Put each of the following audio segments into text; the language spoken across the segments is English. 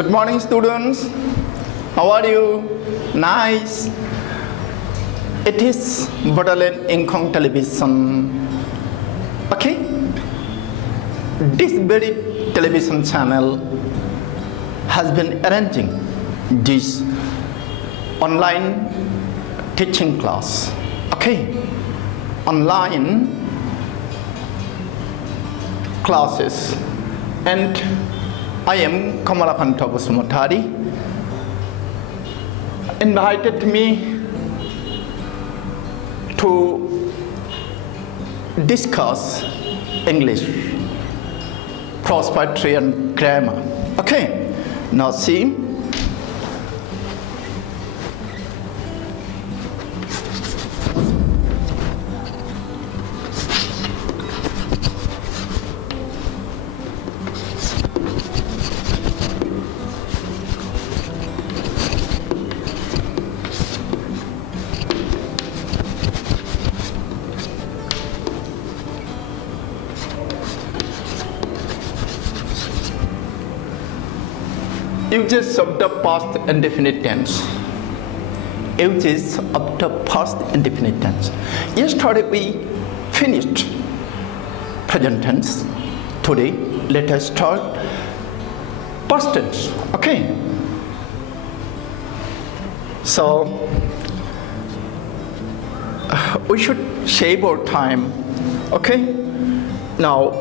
Good morning, students. How are you? Nice. It is Bodoland Engkhong television. Okay. This very television channel has been arranging this online teaching class. Okay. Online classes, and I am Kamalakanta Busumutari. Invited me to discuss English, prose poetry and grammar. Okay, now see. Uses of the past indefinite tense. Uses of the past indefinite tense. Yesterday we finished present tense. Today let us start past tense. Okay. So we should save our time. Okay. Now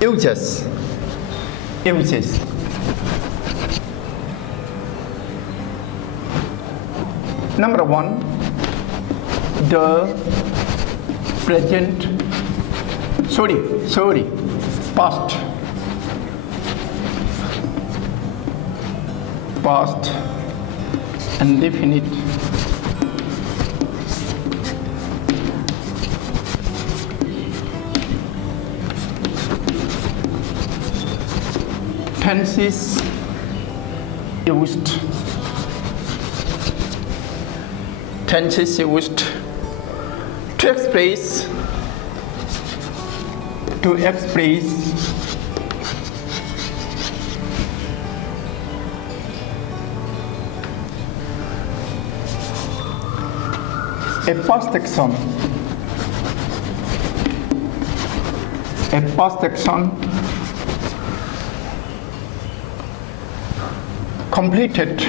uses. Number one, the present, past indefinite tenses used to express a past action completed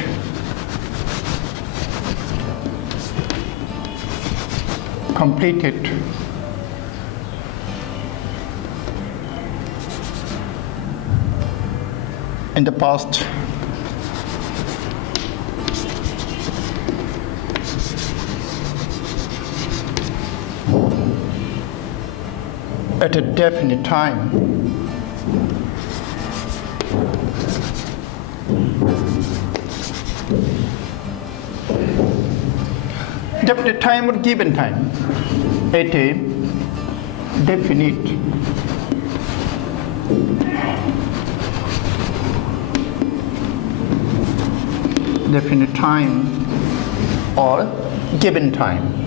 in the past. At a definite time. Definite time or given time. At a definite time or given time.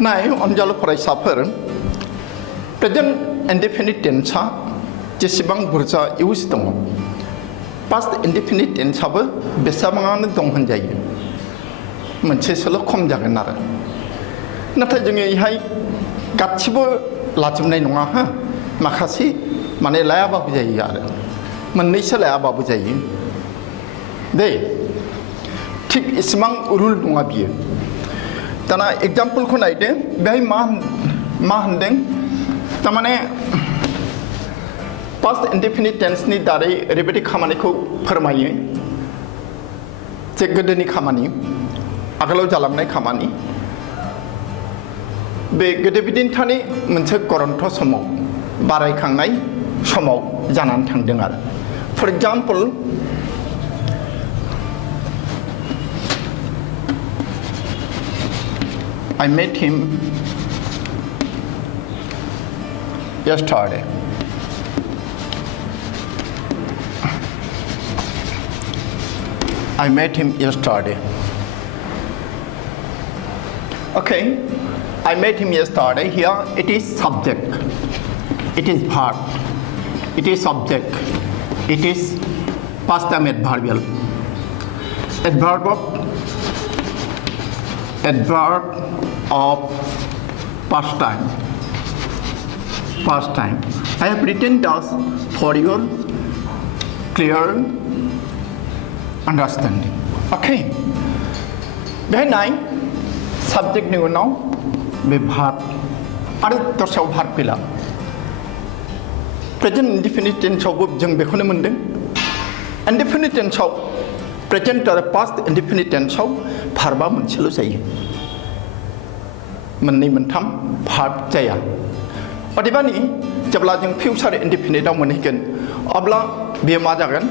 Now, on the present indefinite tense jesibang burja use dong. Past indefinite tense habu besabangan dong hanjayo. मोनसे soul' खम जागोन आरो नाथाय जोङो इहाय गासिबो लाजोबनाय नङा हा माखासे माने लायाबाबो जायो आरो मोननैसो लायाबाबो जायो दे थिग इसिबां रुल नङा बियो दाना एग्जाम्पलखौ नायदो बेहाय मा होनदों तारमाने पास्ट इनडेफिनिट टेन्सनि दारै ओरैबायदि खामानिखौ फोरमायो जे गोदोनि खामानि आगोलाव जालांनाय खामानि बे गोदो बिदिन्थानि मोनसे गरन्थ समाव बारायखांनाय समाव जानानै थांदों आरो फर example I met him yesterday. I met him yesterday. Okay, I met him yesterday. Here it is subject, it is verb, it is subject, it is past time adverbial. Adverb of past time. Past time. I have written thus for your clear understanding. Okay. Very nice. Subject new now. Be verb. Ada tersaw verb pila. Present indefinite tense of jeng bekhone mendeng. Indefinite tense of present or past indefinite tense of verba moनसेल' जायो. मोननै मोनथाम verb जाया. अदेबानि जेब्ला जों future indefinite आव मोनहैगोन अब्ला बेयो मा जागोन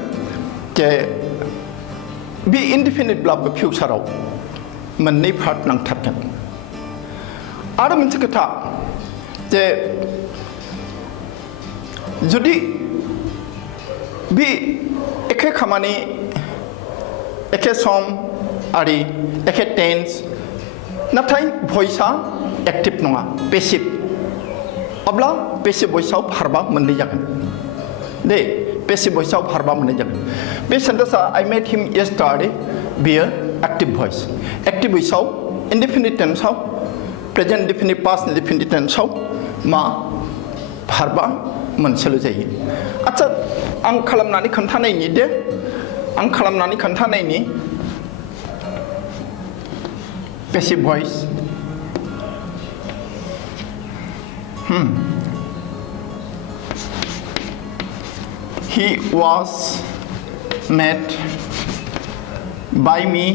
जे बे indefinite ब्लाबो future आव मोननै verb नांथारगोन. आरो मोनसे खोथा जे जुदि बे एखे खामानि एखे सम आरि एखे टेन्स नाथाय भइसआ एक्टिभ नङा पेसिभ अब्ला पेसिभ भइसआव भार्बा मोननै जागोन दे पेसिभ भइसआव भार्बा मोननै जागोन बे सेन्टेन्सआ आई मेट हिम येस्टारडे बेयो एक्टिभ भइस एक्टिभ भइसआव इनडेफिनिट टेन्सआव प्रेजेन्ट इनडेफिनिट पास्ट इनडेफिनिट टेन्सआव मा भार्बा मोनसेल' जायो आच्छा आं खालामनानै खोन्थानायनि दे आं खालामनानै खोन्थानायनि पेसिभ भइस He was met by me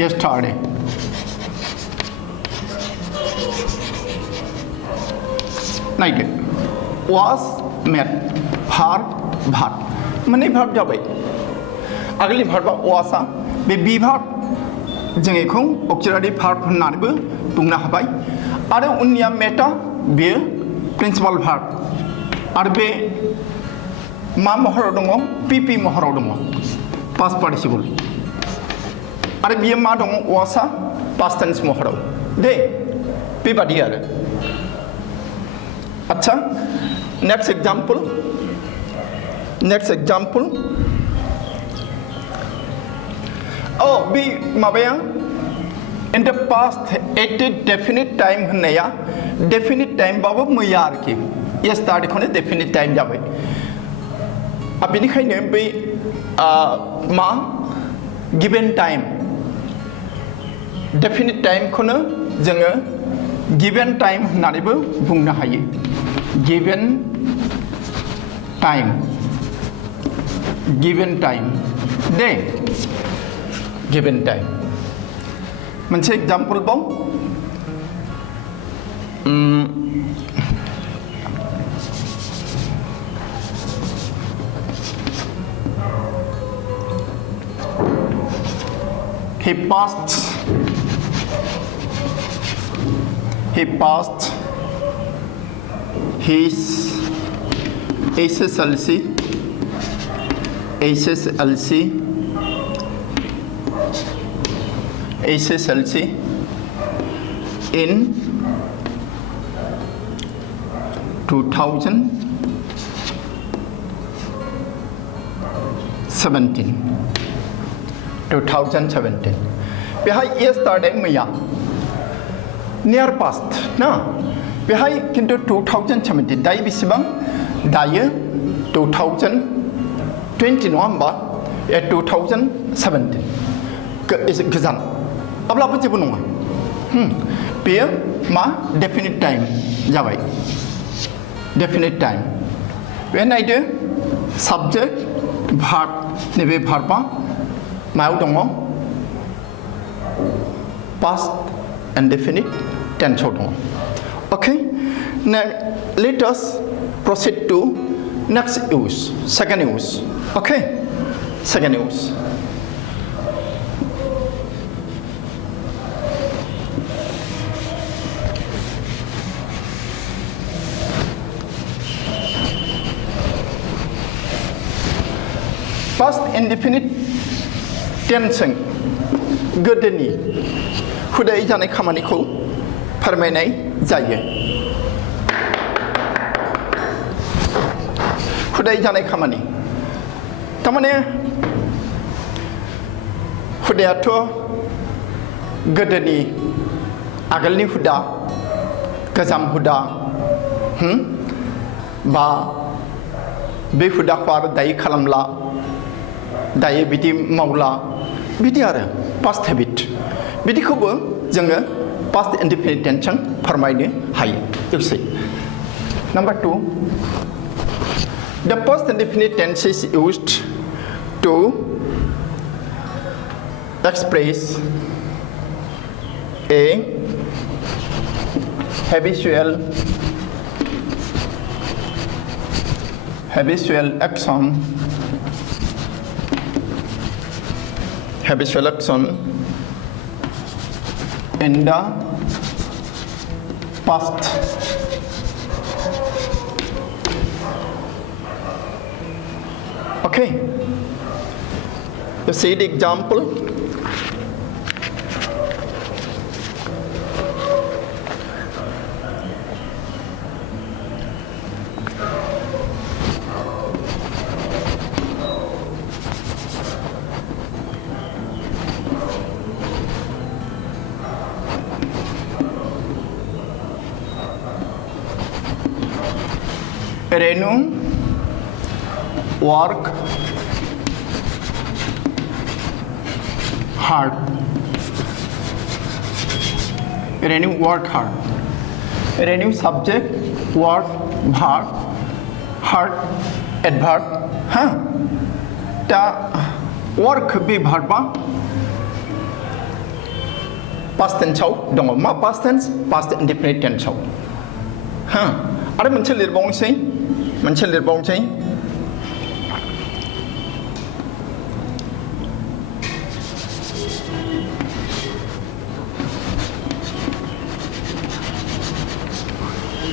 yesterday. Night was met verb मोननै verb जाबाय आगोलनि verb wasआ बे verb जों बेखौ auxiliary verb होननानैबो बुंनो हाबाय आरो उननिया metआ बेयो principal verb आरो बे मा महराव दङ PP महराव दङ past participle आरो बेयो मा दङ wasआ past tense महराव दे बेबादि आरो अच्छा next example oh बे माबाया in the past at a definite time होननाया definite time बाबो मैया आरोखि yesterday खौनो definite time जाबाय बेनिखायनो बै मा given time definite time खौनो जोङो given time होननानैबो बुंनो हायो given time दे given time मोनसे एग्जाम्पल बाव he passed his SSLC in 2017 बेहाय yesterday मैया near past ना बेहाय किन्तु 2017 दायो बेसेबां दायो 2020 नङा होमबा 2017 एसे गोजान अब्लाबो जेबो नङा बेयो मा डेफिनिट टाइम जाबाय डेफिनिट टाइम बे नायदो साबजेक्ट भार्ब नैबे भार्बा मायाव दङ पास्ट इनडेफिनिट टेन्सआव दङ okay let us proceed to next use second use okay second use past indefinite tense गोदोनि हुदायै जानाय खामानिखौ फोरमायनाय जायो हुदाय जानाय खामानि थारमाने हुदायाथ' गोदोनि आगोलनि हुदा गोजाम हुदा बा बे हुदाखौ आरो दायो खालामला दायो बिदि मावला बिदि आरो पास्ट हेबिट बिदिखौबो जोङो पास्ट इनडेफिनिट टेन्सजों फोरमायनो हायो इउसे number 2 the past indefinite tense is used to express a habitual action in the past. Okay, you see the example. Renu work hard. Renu work hard. Renu subject work hard. Hard adverb. Ta work be verb past tense dong ma past tense past indefinite tense आरो मोनसे लिरबावनोसै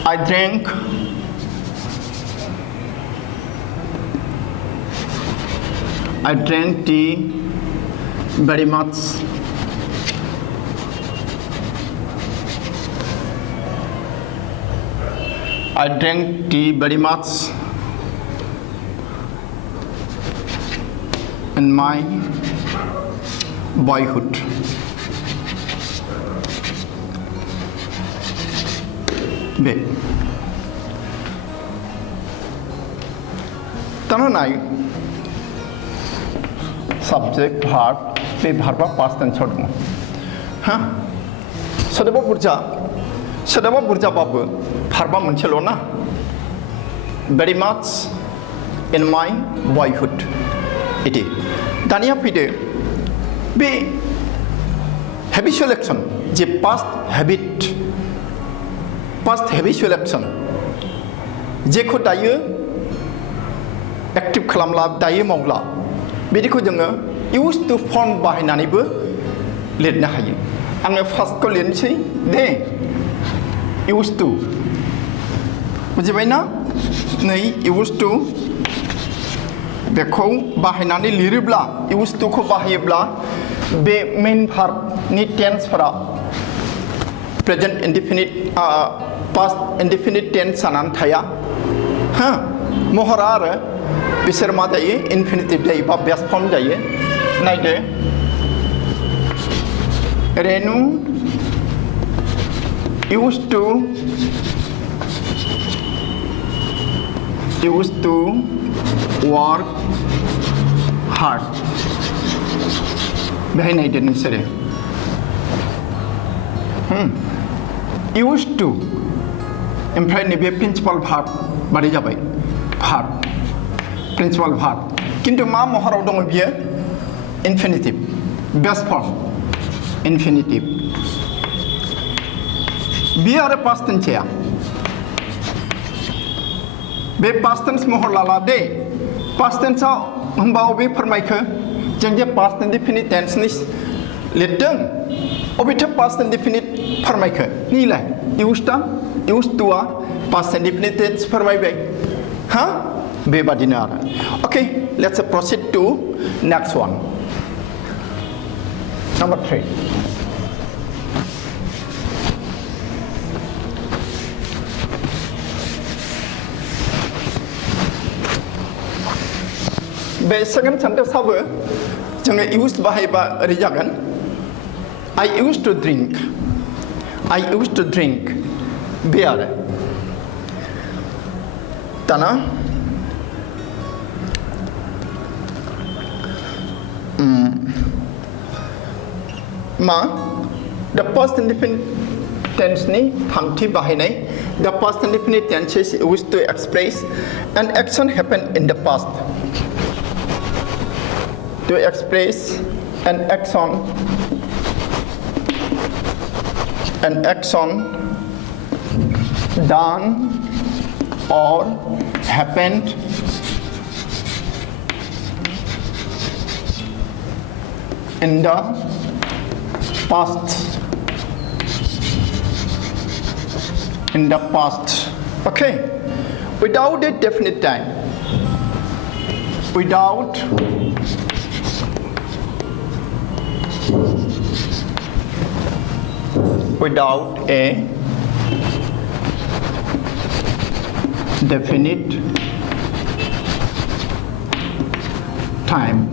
I drank tea very much. I drank tea very much in my boyhood. Be tanonai subject verb be verb past tense dong सोदोबा बुरजाबाबो भार्बा मोनसेल' ना very much in my boyhood इदि दानिया फैदो बे habitual action जे past habitual action जेखौ दायो active खालामला दायो मावला बिदिखौ जोङो use to form बाहायनानैबो लिरनो हायो आङो फार्स्टखौ लिरनोसै दे used to बुजिबायना नै used to बेखौ बाहायनानै लिरोब्ला used to खौ बाहायोब्ला बे मेन भार्ब नि टेन्सफोरा present indefinite past indefinite tense जानानै थाया महरा आरो बिसोर मा जायो इनफिनिटिभ जायो बा बेस फर्म जायो नायदो Renu used to work hard बेहाय नायदो नोंसोरो used to ओमफ्राय नैबे प्रिन्सिपाल भार्ब बादि जाबाय भार्ब प्रिन्सिपाल भार्ब किन्तु मा महराव दङ बियो इनफिनिटिभ बेस फर्म इनफिनिटिभ बियो आरो पास्ट टेन्सया बे पास्ट टेन्स महर लाला दे पास्ट टेन्सआव होनबा अबे फोरमायखो जों जे पास्ट इनडेफिनिट टेन्सनि लिरदों अबेथो पास्ट इनडेफिनिट फोरमायखो नैलाय used to past indefinite tense फोरमायबाय बेबादिनो आरो okay let's proceed to next one number 3 Be second sentence habu jangan use bahaya rijakan. I used to drink. I used to drink beer. Tana. The past indefinite tense ni thamthi bahai. The past indefinite tense is used to express an action happened in the past. To express an action done or happened in the past. In the past. Okay. Without a definite time. Without a definite time.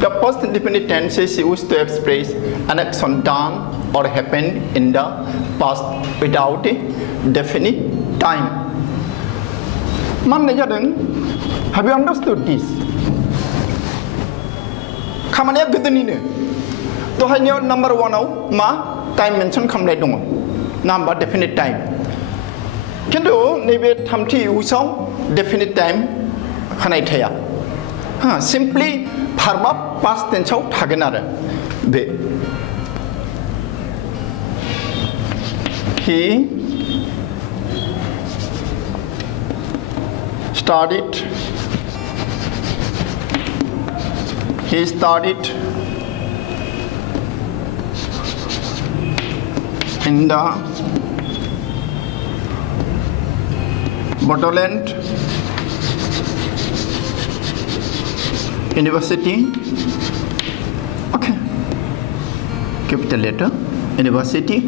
The past indefinite tense is used to express an action done or happened in the past without a definite time. Have you understood this? Kamanya gudani to hanya number 1 ma time mention kamlai dong. Number definite time. Kintu nebe thamthi usau definite time khanai thaya. Simply verb past tense thagen are. Be he studied in the Bodoland University. Okay. Capital letter. University.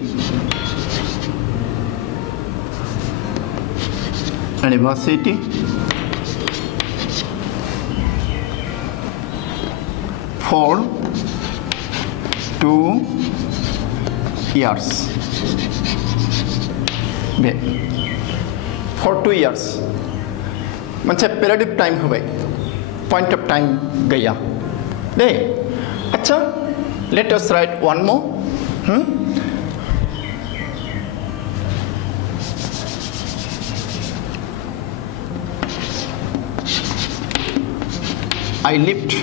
For 2 years. For 2 years. Manche period of time ho point of time gaya. Acha, let us write one more. I lived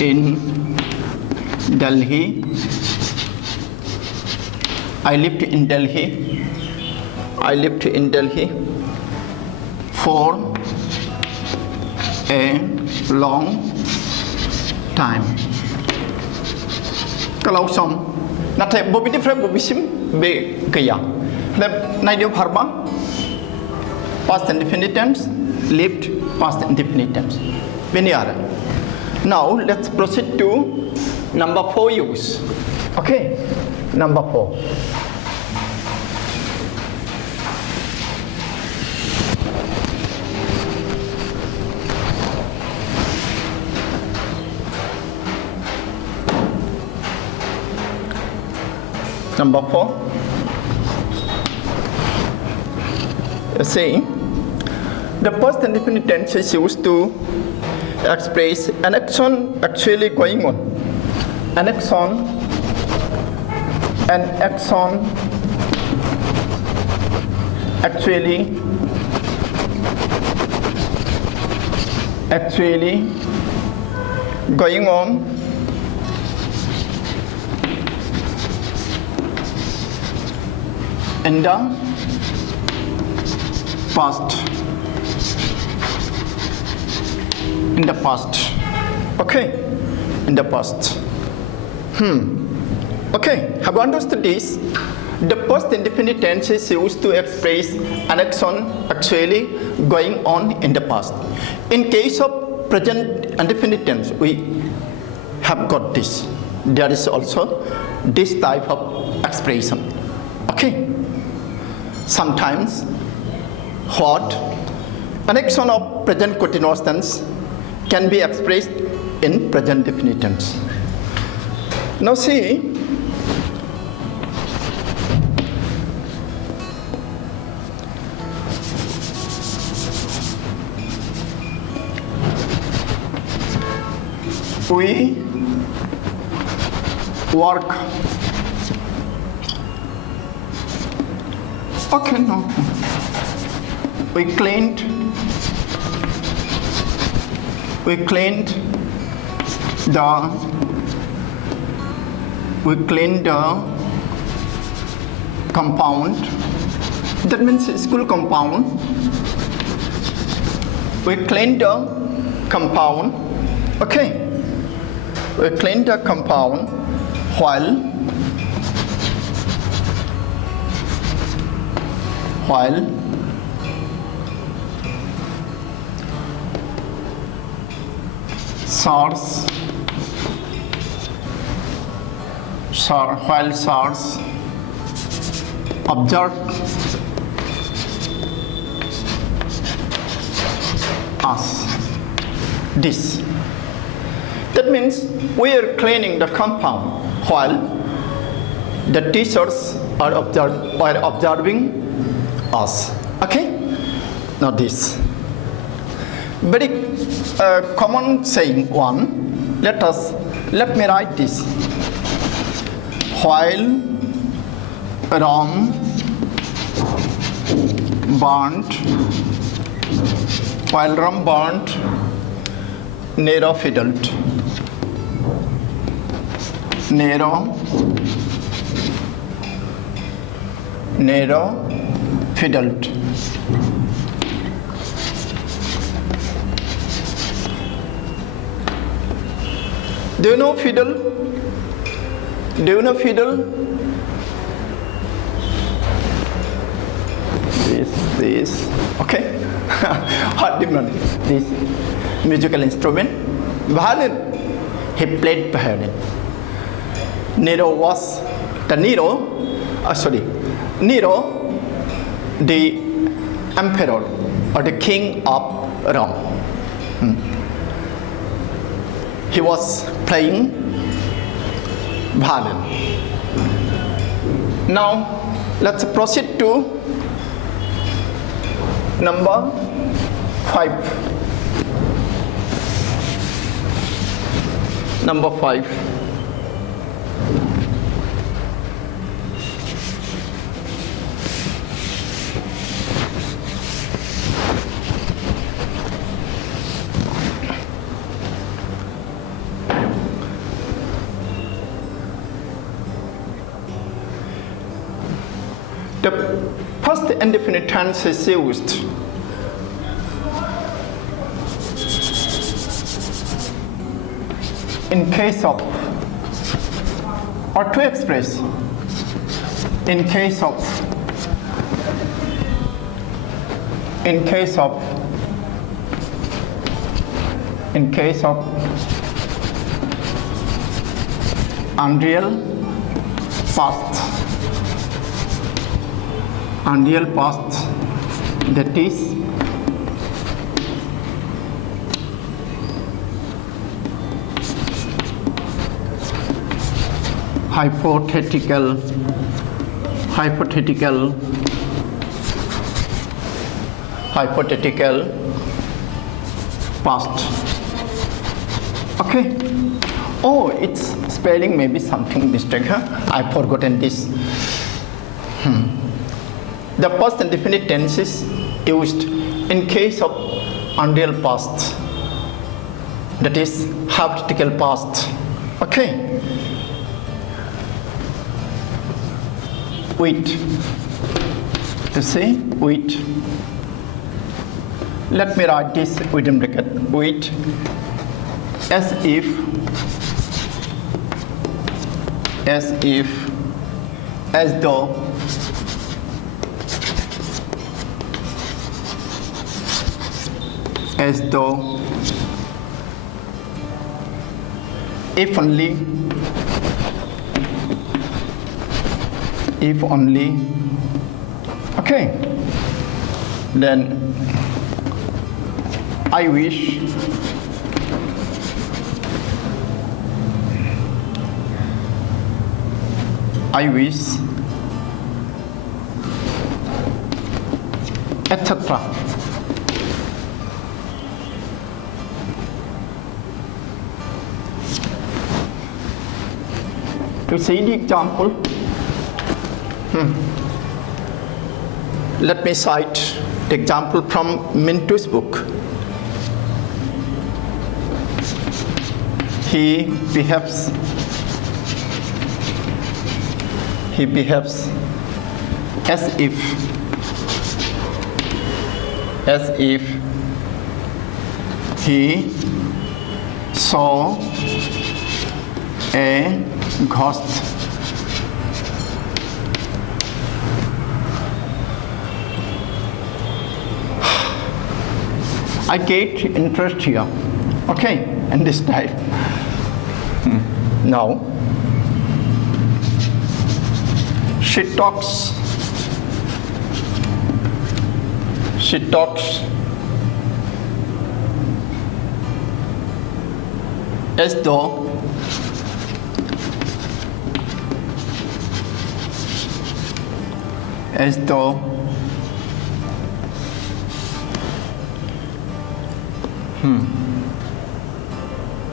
in Delhi. I lived in Delhi for a long time. Kalau som, natai bobi different bobisim be kaya. Lep naidio harba past indefinite tense, lived past indefinite tense. Beniara. Now let's proceed to number 4 use. Okay, number 4. Number 4. Saying the past indefinite tense is used to express an action actually going on. An action actually going on in the past. Okay, in the past. Okay, have you understood this? The past indefinite tense is used to express an action actually going on in the past. In case of present indefinite tense, we have got this. There is also this type of expression. Okay. sometimes, what, an action of present continuous tense can be expressed in present definite tense. Now see, we work. Okay, no. We cleaned the compound. That means school compound. We cleaned the compound. Okay. We cleaned the compound while SARS observed us. This. That means we are cleaning the compound while the teachers are observing us. Okay? Now this. Very common saying one. Let me write this. While Ram burnt, Nero fiddled. Nero fiddled. Do you know fiddle? This. Okay. What different? This musical instrument. Violin. He played violin. Nero, the emperor or the king of Rome. He was playing violin. Now let's proceed to number 5. Number 5. The first indefinite tense is used in case of, or to express, in case of unreal past, that is hypothetical past. Okay. Oh, its spelling may be something mistake. I forgotten this. The first indefinite tense is used in case of unreal past, that is hypothetical past. Okay. Wait. You see? Wait. Let me write this within bracket. Wait. As if, as though, if only, Okay. Then I wish etc. You see the example. Let me cite the example from Mintu's book. He behaves as if he saw a ghost. I get interest here, okay, and this type. Now, she talks as though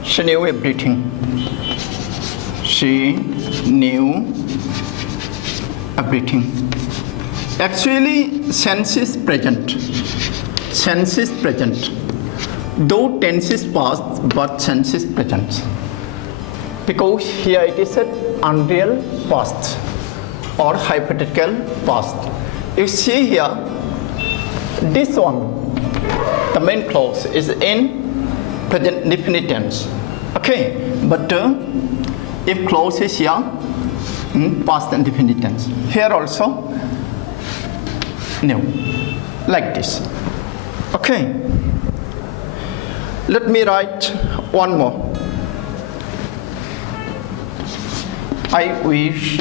she knew everything. Actually, sense is present. Though tense is past, but sense is present. Because here it is an unreal past or hypothetical past. You see here, this one, the main clause is in present definite tense. Okay, but if clause is here, past and definite tense. Here also, no, like this. Okay, let me write one more. I wish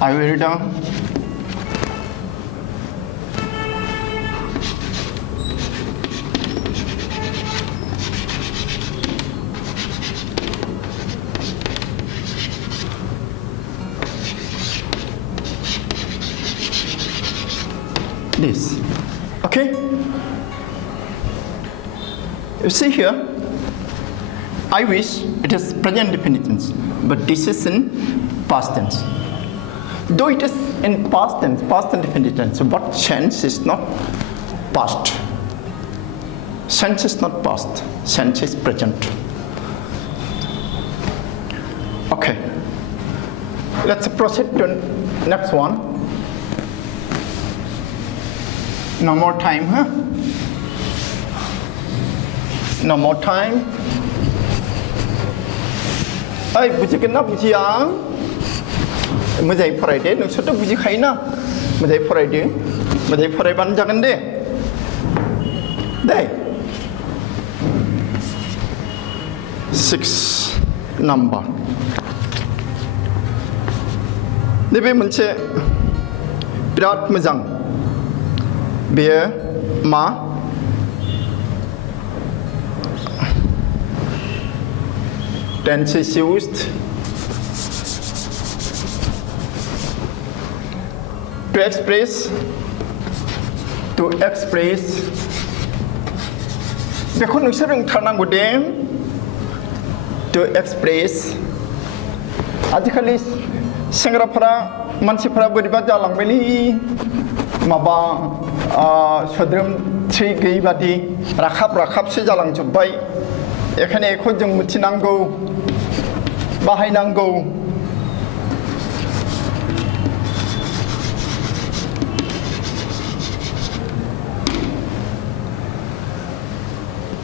I will do this. Okay, you see here, I wish it is present definite tense, but this is in past tense. Though it is in past tense, past and definite tense, but sense is not past. Sense is not past. Sense is present. Okay, let's proceed to next one. No more time, huh? No more time. Ơi, bujikanna bujiyang. Moजाङै फरायदो, नोंसोरथ' बुजिखायोना, मोजाङै फरायदो, मोजाङै फरायबानो जागोन दे. दे. 6 number. नैबे मोनसे बिराद मोजां. बेयो मा? Tense is used to express बेखौ नोंसोर रोंथारनांगौ दे. To express आजिखालि सेंग्राफोरा मानसिफोरा बोरैबा जालांबायलै माबा सोद्रोमथि गैयै बादि राखाबसो जालांजोब्बाय. बेखायनो बेखौ जों मिथिनांगौ, बाहायनांगौ.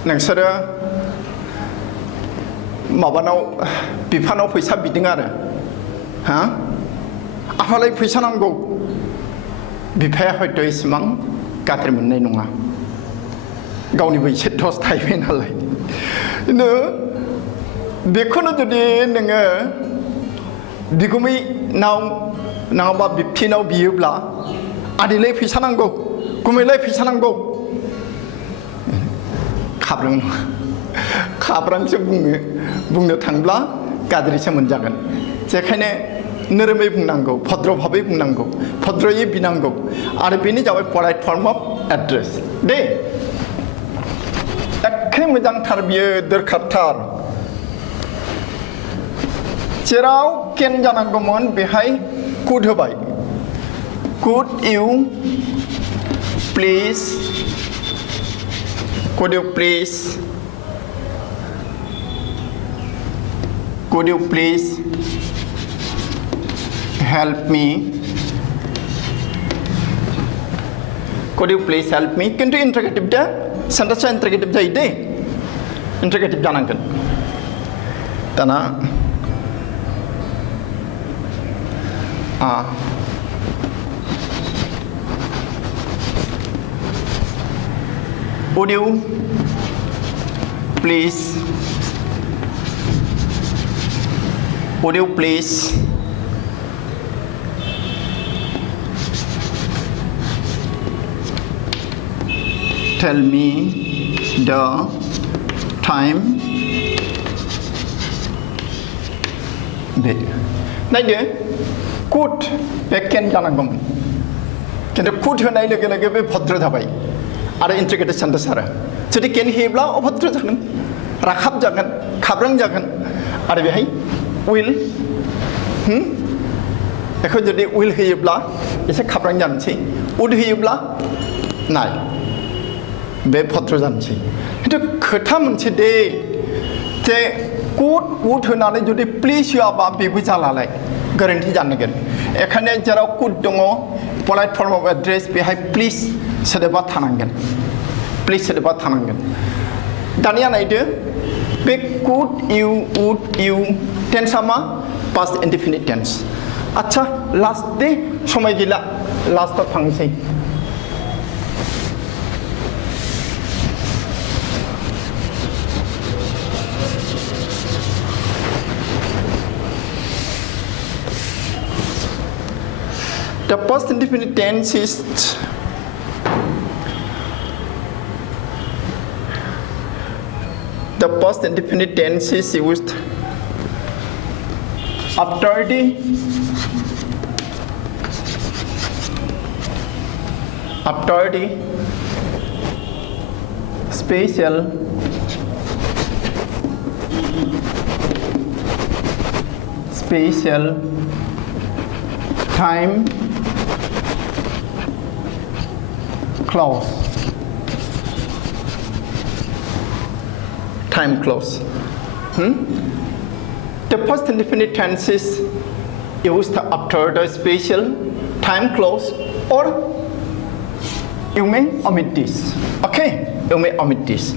नोंसोरो माबानाव बिफानाव फैसा बिदों आरो हा आफालाय फैसा नांगौ. बिफाया हयथ' इसेबां गाज्रि मोननाय नङा, गावनिबो एसे दस थाहैबाय नालाय. बेखौनो जुदि नोङो बिगुमै नाव नङाबा बिबथिनाव बियोब्ला आदैलाय फैसा नांगौ गुमैलाय फैसा नांगौ खाब्रां खाब्रांसो बुंनो थांब्ला गाज्रिसो मोनजागोन जेखायनो नोरोमै बुंनांगौ भद्र भाबै बुंनांगौ भद्रयै बिनांगौ आरो बेनो जाबाय पलाइट फर्म अफ एड्रेस दे एखे मोजांथार बियो दरखारथार जेराव केन जानांगौमोन बेहाय कुड होबाय कुड इउ please could you please help me could you please help me किन्तु इंट्रोगेटिव दा सेन्टेन्सआ इंट्रोगेटिव जायो दे इंट्रोगेटिव जानांगोन दाना would you please tell me the time नायदो कुड बे केन जानांगौमोन किन्तु कुड होनाय लोगो लोगो बे भद्र जाबाय आरो इंट्रोगेटिव सेन्टेन्स आरो जुदि केन होयोब्ला अभद्र जागोन राखाब जागोन खाब्रां जागोन आरो बेहाय उइल बेखौ जुदि उइल होयोब्ला एसे खाब्रां जानोसै उड होयोब्ला नाय बे भद्र जानोसै किन्तु खोथा मोनसे दे जे कुड उड होनानै जुदि प्लिज होआबा बेबो जालालाय गोरोन्थि जानांगोन बेखायनो जेराव कुड दङ पलाइट फर्म अफ एड्रेस बेहाय प्लिज सोदोबा थानांगोन प्लिज सोदोबा थानांगोन दानिया नायदो बे कुड इउ उड इउ टेन्सआ मा पास्ट इनडेफिनिट टेन्स आच्छा लास्ट दे समय गैला लास्टआव थांनोसै The past indefinite tense is used after the special time clause The past indefinite tense is used after the special time clause or you may omit this okay you may omit this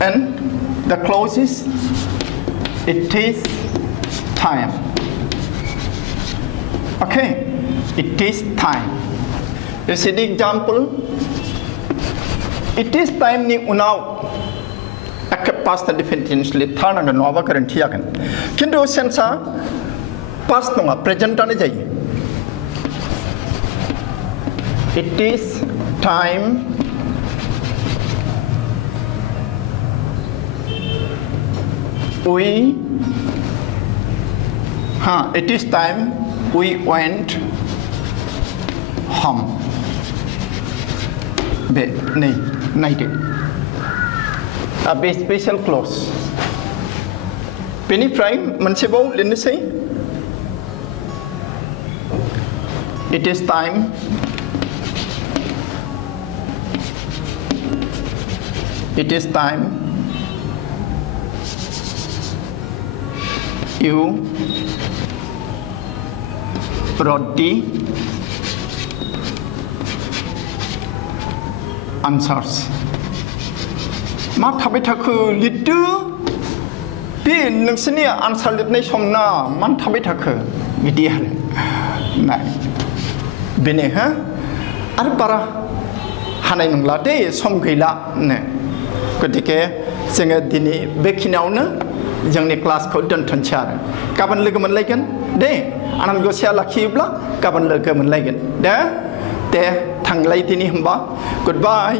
and the clause is it is time okay it is time you see the example it is time ni unaw ek past indefinite tense le thana nova गोरोन्थि जागोन किन्तु सेन्सआ past नङा प्रेजेन्टआनो जायो it is time it is time we went home बे नै नायदो बे special clause बेनिफ्राय मोनसेबाव लिरनोसै it is time you wrote the answers मा थाबाय थाखो लिरदो बे नोंसोरनि आनसार लिरनाय समना मानो थाबाय थाखो बिदि आरो नाय बेनो हो आरो बारा हानाय नंला दे सम गैला नो गतिके जोङो दिनै बेखिनियावनो जोंनि क्लासखौ दोनथ'नोसै आरो गाबोन लोगो मोनलायगोन दे आनान गसाइया लाखियोब्ला गाबोन लोगो मोनलायगोन दे थांलाय दिनै होमबा गुड बाय